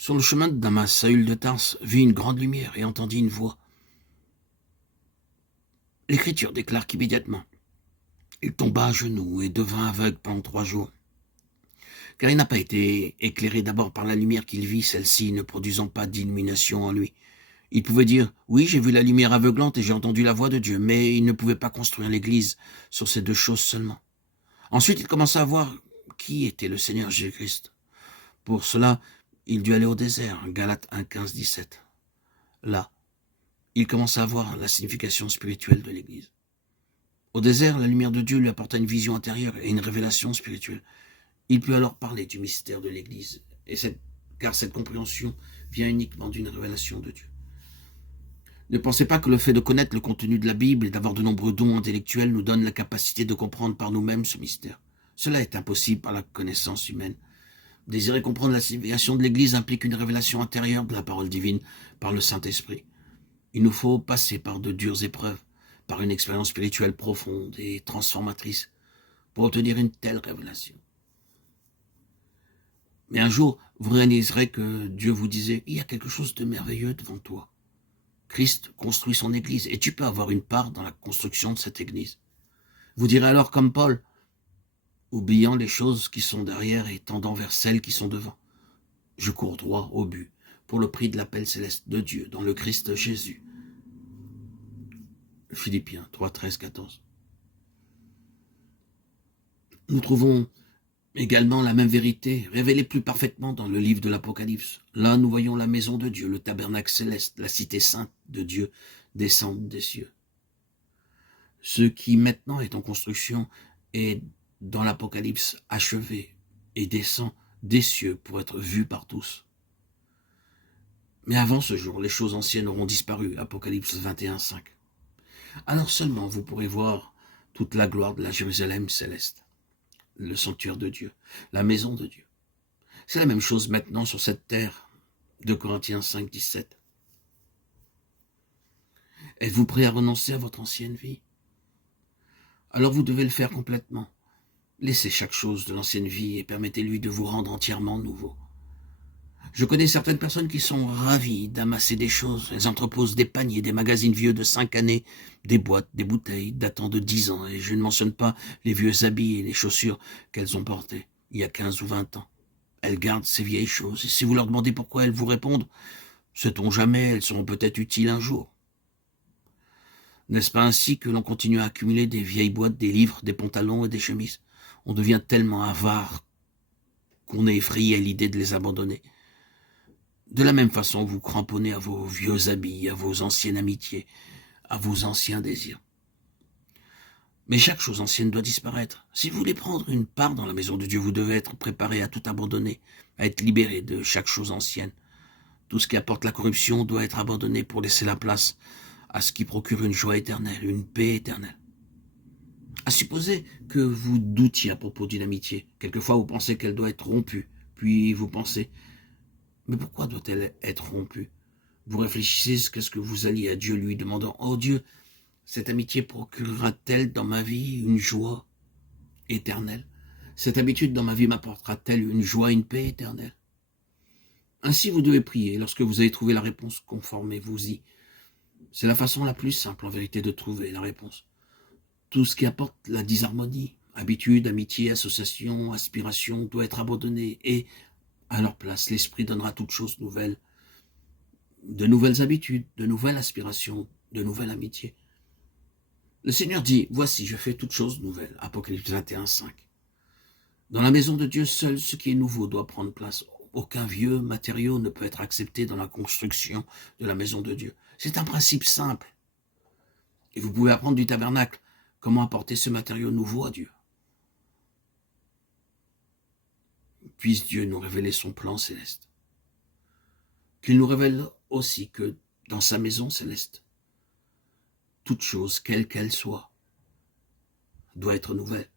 Sur le chemin de Damas, Saül de Tarse vit une grande lumière et entendit une voix. L'Écriture déclare qu'immédiatement, il tomba à genoux et devint aveugle pendant 3 jours. Car il n'a pas été éclairé d'abord par la lumière qu'il vit, celle-ci ne produisant pas d'illumination en lui. Il pouvait dire, oui, j'ai vu la lumière aveuglante et j'ai entendu la voix de Dieu, mais il ne pouvait pas construire l'Église sur ces 2 choses seulement. Ensuite, il commença à voir qui était le Seigneur Jésus-Christ. Pour cela, il dut aller au désert, Galates 1, 15, 17. Là, il commença à voir la signification spirituelle de l'Église. Au désert, la lumière de Dieu lui apporta une vision intérieure et une révélation spirituelle. Il put alors parler du mystère de l'Église, car cette compréhension vient uniquement d'une révélation de Dieu. Ne pensez pas que le fait de connaître le contenu de la Bible et d'avoir de nombreux dons intellectuels nous donne la capacité de comprendre par nous-mêmes ce mystère. Cela est impossible par la connaissance humaine. Désirer comprendre la signification de l'Église implique une révélation intérieure de la parole divine par le Saint-Esprit. Il nous faut passer par de dures épreuves, par une expérience spirituelle profonde et transformatrice, pour obtenir une telle révélation. Mais un jour, vous réaliserez que Dieu vous disait, il y a quelque chose de merveilleux devant toi. Christ construit son Église et tu peux avoir une part dans la construction de cette Église. Vous direz alors comme Paul, oubliant les choses qui sont derrière et tendant vers celles qui sont devant. Je cours droit au but, pour le prix de l'appel céleste de Dieu dans le Christ Jésus. Philippiens 3, 13, 14. Nous trouvons également la même vérité révélée plus parfaitement dans le livre de l'Apocalypse. Là, nous voyons la maison de Dieu, le tabernacle céleste, la cité sainte de Dieu descendre des cieux. Ce qui maintenant est en construction est dans l'Apocalypse achevé et descend des cieux pour être vu par tous. Mais avant ce jour, les choses anciennes auront disparu. Apocalypse 21, 5. Alors seulement vous pourrez voir toute la gloire de la Jérusalem céleste, le sanctuaire de Dieu, la maison de Dieu. C'est la même chose maintenant sur cette terre. 2 Corinthiens 5, 17. Êtes-vous prêt à renoncer à votre ancienne vie? Alors vous devez le faire complètement. Laissez chaque chose de l'ancienne vie et permettez-lui de vous rendre entièrement nouveau. Je connais certaines personnes qui sont ravies d'amasser des choses. Elles entreposent des paniers, des magazines vieux de 5 années, des boîtes, des bouteilles datant de 10 ans. Et je ne mentionne pas les vieux habits et les chaussures qu'elles ont portés il y a 15 ou 20 ans. Elles gardent ces vieilles choses. Et si vous leur demandez pourquoi, elles vous répondent, sait-on jamais, elles seront peut-être utiles un jour. N'est-ce pas ainsi que l'on continue à accumuler des vieilles boîtes, des livres, des pantalons et des chemises? On devient tellement avare qu'on est effrayé à l'idée de les abandonner. De la même façon, vous cramponnez à vos vieux habits, à vos anciennes amitiés, à vos anciens désirs. Mais chaque chose ancienne doit disparaître. Si vous voulez prendre une part dans la maison de Dieu, vous devez être préparé à tout abandonner, à être libéré de chaque chose ancienne. Tout ce qui apporte la corruption doit être abandonné pour laisser la place à ce qui procure une joie éternelle, une paix éternelle. À supposer que vous doutiez à propos d'une amitié. Quelquefois, vous pensez qu'elle doit être rompue. Puis vous pensez, mais pourquoi doit-elle être rompue? Vous réfléchissez jusqu'à ce que vous alliez à Dieu lui demandant, « Oh Dieu, cette amitié procurera-t-elle dans ma vie une joie éternelle? Cette habitude dans ma vie m'apportera-t-elle une joie, une paix éternelle ?» Ainsi vous devez prier. Lorsque vous avez trouvé la réponse, conformez-vous-y. C'est la façon la plus simple en vérité de trouver la réponse. Tout ce qui apporte la disharmonie, habitude, amitié, association, aspiration, doit être abandonné et à leur place, l'Esprit donnera toutes choses nouvelles, de nouvelles habitudes, de nouvelles aspirations, de nouvelles amitiés. Le Seigneur dit, voici, je fais toutes choses nouvelles. Apocalypse 21, 5. Dans la maison de Dieu, seul ce qui est nouveau doit prendre place. Aucun vieux matériau ne peut être accepté dans la construction de la maison de Dieu. C'est un principe simple. Et vous pouvez apprendre du tabernacle comment apporter ce matériau nouveau à Dieu. Puisse Dieu nous révéler son plan céleste. Qu'il nous révèle aussi que dans sa maison céleste, toute chose, quelle qu'elle soit, doit être nouvelle.